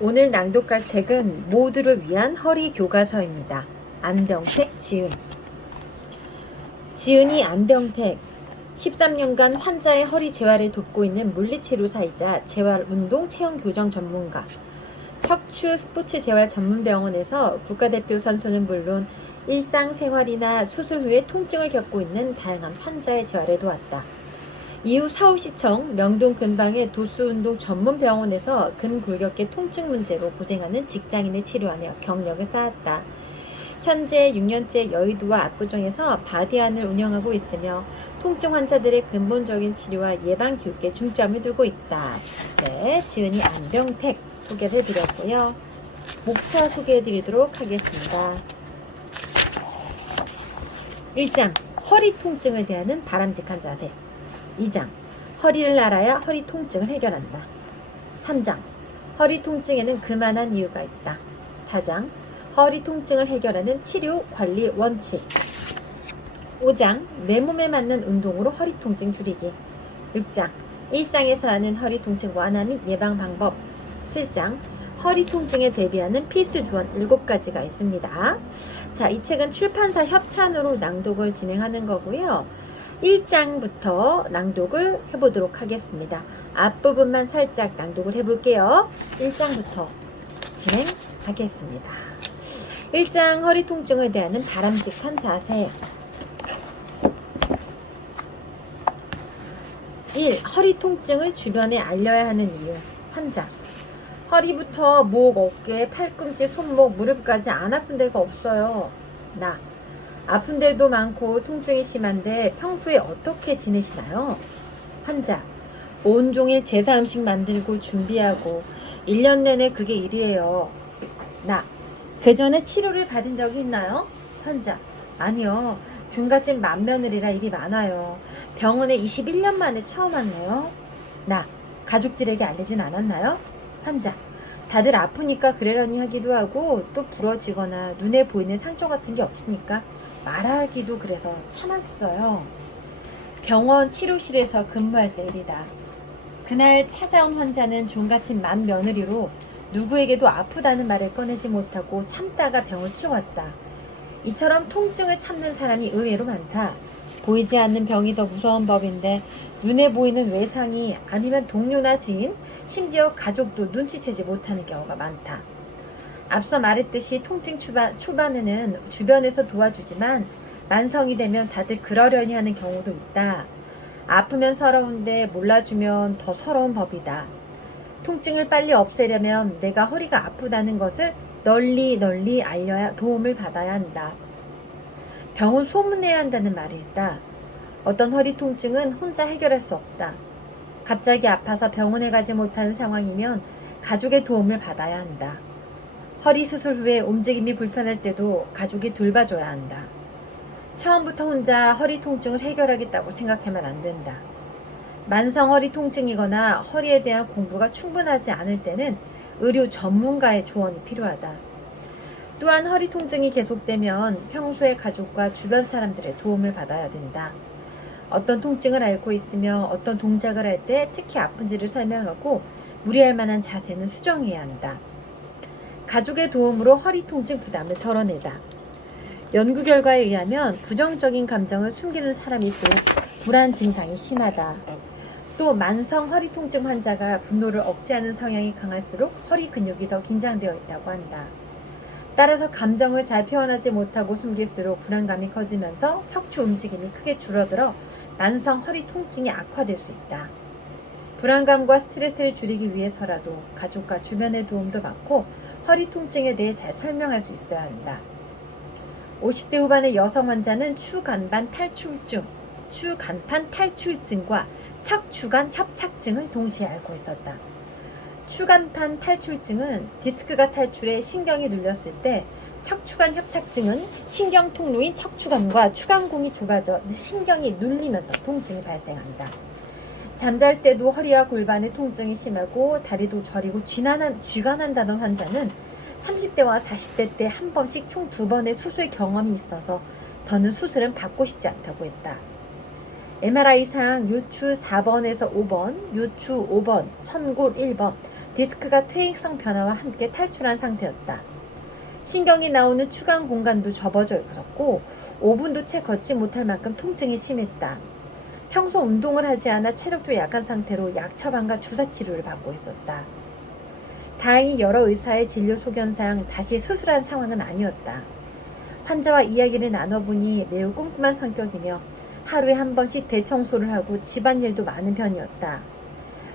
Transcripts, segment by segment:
오늘 낭독할 책은 모두를 위한 허리 교과서입니다. 안병택 지은. 지은이 안병택 13년간 환자의 허리 재활을 돕고 있는 물리치료사이자 재활운동 체형교정 전문가. 척추 스포츠 재활 전문병원에서 국가대표 선수는 물론 일상생활이나 수술 후에 통증을 겪고 있는 다양한 환자의 재활을 도왔다. 이후 서울시청 명동 근방의 도수운동 전문병원에서 근골격계 통증 문제로 고생하는 직장인을 치료하며 경력을 쌓았다. 현재 6년째 여의도와 압구정에서 바디안을 운영하고 있으며 통증 환자들의 근본적인 치료와 예방 교육에 중점을 두고 있다. 네, 지은이 안병택 소개를 해드렸고요. 목차 소개해드리도록 하겠습니다. 1장, 허리 통증을 대하는 바람직한 자세. 2장, 허리를 알아야 허리 통증을 해결한다. 3장, 허리 통증에는 그만한 이유가 있다. 4장, 허리 통증을 해결하는 치료 관리 원칙. 5장, 내 몸에 맞는 운동으로 허리 통증 줄이기. 6장, 일상에서 하는 허리 통증 완화 및 예방 방법. 7장, 허리 통증에 대비하는 필수 조언 7가지가 있습니다. 자, 이 책은 출판사 협찬으로 낭독을 진행하는 거고요. 1장부터 낭독을 해보도록 하겠습니다. 앞부분만 살짝 낭독을 해볼게요. 1장부터 진행하겠습니다. 1장, 허리 통증에 대한 바람직한 자세. 1. 허리 통증을 주변에 알려야 하는 이유. 환자. 허리부터 목, 어깨, 팔꿈치, 손목, 무릎까지 안 아픈 데가 없어요. 나. 아픈 데도 많고 통증이 심한데 평소에 어떻게 지내시나요? 환자. 온종일 제사 음식 만들고 준비하고 1년 내내 그게 일이에요. 나. 그 전에 치료를 받은 적이 있나요? 환자. 아니요. 중갓집 맏며느리라 일이 많아요. 병원에 21년 만에 처음 왔네요. 나. 가족들에게 알리진 않았나요? 환자. 다들 아프니까 그러려니 하기도 하고 또 부러지거나 눈에 보이는 상처 같은 게 없으니까 말하기도 그래서 참았어요. 병원 치료실에서 근무할 때 일이다. 그날 찾아온 환자는 종갓집 맏며느리로 누구에게도 아프다는 말을 꺼내지 못하고 참다가 병을 키워왔다. 이처럼 통증을 참는 사람이 의외로 많다. 보이지 않는 병이 더 무서운 법인데 눈에 보이는 외상이 아니면 동료나 지인, 심지어 가족도 눈치채지 못하는 경우가 많다. 앞서 말했듯이 통증 초반에는 주변에서 도와주지만 만성이 되면 다들 그러려니 하는 경우도 있다. 아프면 서러운데 몰라주면 더 서러운 법이다. 통증을 빨리 없애려면 내가 허리가 아프다는 것을 널리 알려야 도움을 받아야 한다. 병은 소문내야 한다는 말이 있다. 어떤 허리 통증은 혼자 해결할 수 없다. 갑자기 아파서 병원에 가지 못하는 상황이면 가족의 도움을 받아야 한다. 허리 수술 후에 움직임이 불편할 때도 가족이 돌봐줘야 한다. 처음부터 혼자 허리 통증을 해결하겠다고 생각하면 안 된다. 만성 허리 통증이거나 허리에 대한 공부가 충분하지 않을 때는 의료 전문가의 조언이 필요하다. 또한 허리 통증이 계속되면 평소에 가족과 주변 사람들의 도움을 받아야 된다. 어떤 통증을 앓고 있으며 어떤 동작을 할 때 특히 아픈지를 설명하고 무리할 만한 자세는 수정해야 한다. 가족의 도움으로 허리 통증 부담을 덜어내다. 연구 결과에 의하면 부정적인 감정을 숨기는 사람일수록 불안 증상이 심하다. 또 만성 허리 통증 환자가 분노를 억제하는 성향이 강할수록 허리 근육이 더 긴장되어 있다고 한다. 따라서 감정을 잘 표현하지 못하고 숨길수록 불안감이 커지면서 척추 움직임이 크게 줄어들어 만성 허리 통증이 악화될 수 있다. 불안감과 스트레스를 줄이기 위해서라도 가족과 주변의 도움도 받고 허리 통증에 대해 잘 설명할 수 있어야 한다. 50대 후반의 여성 환자는 추간판 탈출증과 척추관 협착증을 동시에 앓고 있었다. 추간판 탈출증은 디스크가 탈출해 신경이 눌렸을 때, 척추관 협착증은 신경 통로인 척추관과 추간공이 좁아져 신경이 눌리면서 통증이 발생한다. 잠잘 때도 허리와 골반의 통증이 심하고 다리도 저리고 쥐관한다던 환자는 30대와 40대 때 한 번씩 총 2번의 수술 경험이 있어서 더는 수술은 받고 싶지 않다고 했다. MRI상 요추 4번에서 5번, 요추 5번, 천골 1번, 디스크가 퇴행성 변화와 함께 탈출한 상태였다. 신경이 나오는 추간 공간도 접어져 있었고 5분도 채 걷지 못할 만큼 통증이 심했다. 평소 운동을 하지 않아 체력도 약한 상태로 약 처방과 주사 치료를 받고 있었다. 다행히 여러 의사의 진료 소견상 다시 수술한 상황은 아니었다. 환자와 이야기를 나눠보니 매우 꼼꼼한 성격이며 하루에 한 번씩 대청소를 하고 집안일도 많은 편이었다.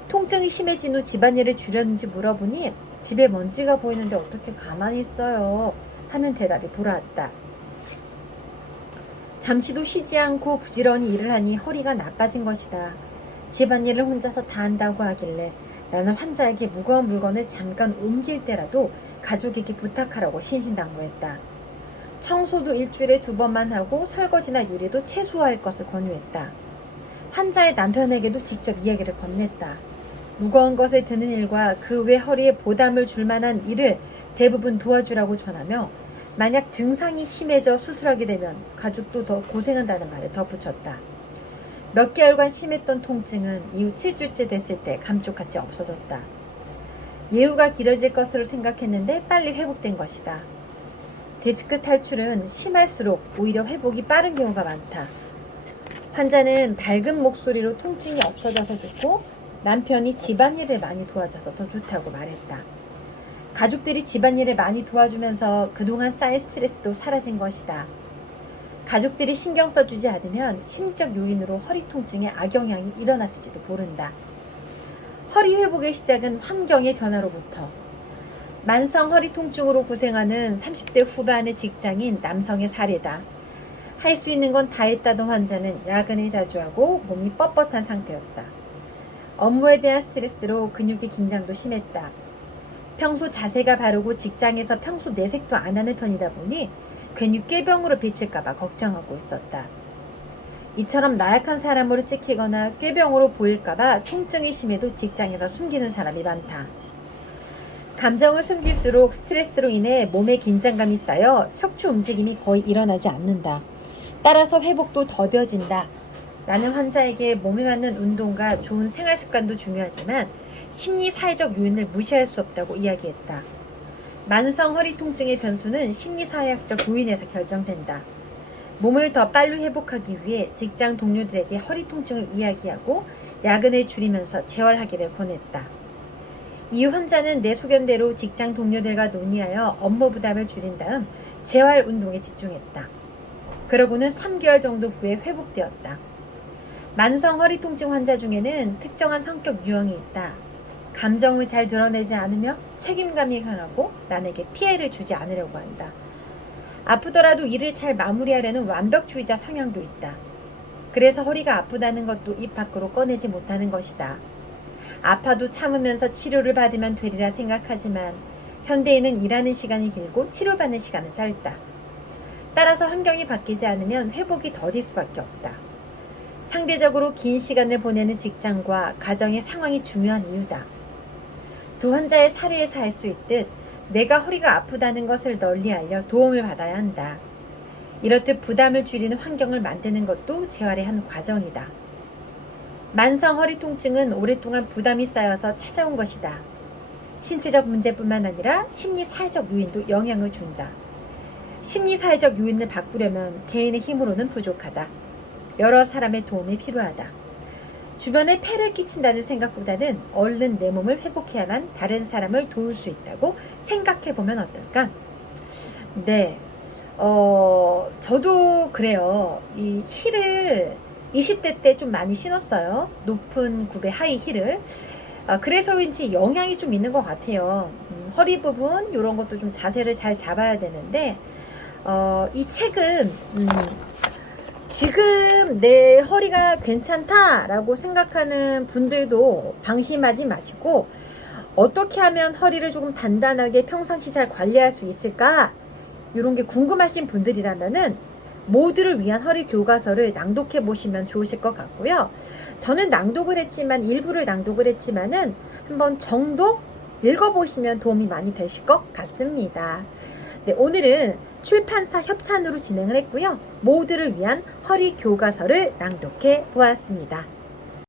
통증이 심해진 후 집안일을 줄였는지 물어보니 집에 먼지가 보이는데 어떻게 가만히 있어요? 하는 대답이 돌아왔다. 잠시도 쉬지 않고 부지런히 일을 하니 허리가 나빠진 것이다. 집안일을 혼자서 다 한다고 하길래 나는 환자에게 무거운 물건을 잠깐 옮길 때라도 가족에게 부탁하라고 신신당부했다. 청소도 일주일에 2번만 하고 설거지나 요리도 최소화할 것을 권유했다. 환자의 남편에게도 직접 이야기를 건넸다. 무거운 것을 드는 일과 그 외 허리에 부담을 줄 만한 일을 대부분 도와주라고 전하며 만약 증상이 심해져 수술하게 되면 가족도 더 고생한다는 말을 덧붙였다. 몇 개월간 심했던 통증은 이후 7주째 됐을 때 감쪽같이 없어졌다. 예후가 길어질 것으로 생각했는데 빨리 회복된 것이다. 디스크 탈출은 심할수록 오히려 회복이 빠른 경우가 많다. 환자는 밝은 목소리로 통증이 없어져서 좋고 남편이 집안일을 많이 도와줘서 더 좋다고 말했다. 가족들이 집안일을 많이 도와주면서 그동안 쌓인 스트레스도 사라진 것이다. 가족들이 신경 써주지 않으면 심리적 요인으로 허리 통증에 악영향이 일어났을지도 모른다. 허리 회복의 시작은 환경의 변화로부터. 만성 허리 통증으로 고생하는 30대 후반의 직장인 남성의 사례다. 할 수 있는 건 다 했다던 환자는 야근을 자주 하고 몸이 뻣뻣한 상태였다. 업무에 대한 스트레스로 근육의 긴장도 심했다. 평소 자세가 바르고 직장에서 평소 내색도 안 하는 편이다 보니 괜히 꾀병으로 비칠까봐 걱정하고 있었다. 이처럼 나약한 사람으로 찍히거나 꾀병으로 보일까봐 통증이 심해도 직장에서 숨기는 사람이 많다. 감정을 숨길수록 스트레스로 인해 몸에 긴장감이 쌓여 척추 움직임이 거의 일어나지 않는다. 따라서 회복도 더뎌진다. 나는 환자에게 몸에 맞는 운동과 좋은 생활 습관도 중요하지만 심리 사회적 요인을 무시할 수 없다고 이야기했다. 만성 허리 통증의 변수는 심리 사회학적 요인에서 결정된다. 몸을 더 빨리 회복하기 위해 직장 동료들에게 허리 통증을 이야기하고 야근을 줄이면서 재활하기를 권했다. 이후 환자는 내 소견대로 직장 동료들과 논의하여 업무 부담을 줄인 다음 재활 운동에 집중했다. 그러고는 3개월 정도 후에 회복되었다. 만성 허리 통증 환자 중에는 특정한 성격 유형이 있다. 감정을 잘 드러내지 않으며 책임감이 강하고 남에게 피해를 주지 않으려고 한다. 아프더라도 일을 잘 마무리하려는 완벽주의자 성향도 있다. 그래서 허리가 아프다는 것도 입 밖으로 꺼내지 못하는 것이다. 아파도 참으면서 치료를 받으면 되리라 생각하지만 현대인은 일하는 시간이 길고 치료받는 시간은 짧다. 따라서 환경이 바뀌지 않으면 회복이 더딜 수밖에 없다. 상대적으로 긴 시간을 보내는 직장과 가정의 상황이 중요한 이유다. 두 환자의 사례에서 알 수 있듯 내가 허리가 아프다는 것을 널리 알려 도움을 받아야 한다. 이렇듯 부담을 줄이는 환경을 만드는 것도 재활의 한 과정이다. 만성 허리 통증은 오랫동안 부담이 쌓여서 찾아온 것이다. 신체적 문제뿐만 아니라 심리 사회적 요인도 영향을 준다. 심리 사회적 요인을 바꾸려면 개인의 힘으로는 부족하다. 여러 사람의 도움이 필요하다. 주변에 폐를 끼친다는 생각보다는 얼른 내 몸을 회복해야만 다른 사람을 도울 수 있다고 생각해보면 어떨까? 네, 저도 그래요. 이 힐을 20대 때 좀 많이 신었어요. 높은 굽의 하이 힐을. 그래서인지 영향이 좀 있는 것 같아요. 허리 부분 이런 것도 좀 자세를 잘 잡아야 되는데 이 책은 지금 내 허리가 괜찮다라고 생각하는 분들도 방심하지 마시고 어떻게 하면 허리를 조금 단단하게 평상시 잘 관리할 수 있을까? 이런 게 궁금하신 분들이라면은 모두를 위한 허리 교과서를 낭독해 보시면 좋으실 것 같고요. 저는 낭독을 했지만 일부를 낭독을 했지만은 한번 정도 읽어보시면 도움이 많이 되실 것 같습니다. 네, 오늘은 출판사 협찬으로 진행을 했고요. 모두를 위한 허리 교과서를 낭독해 보았습니다.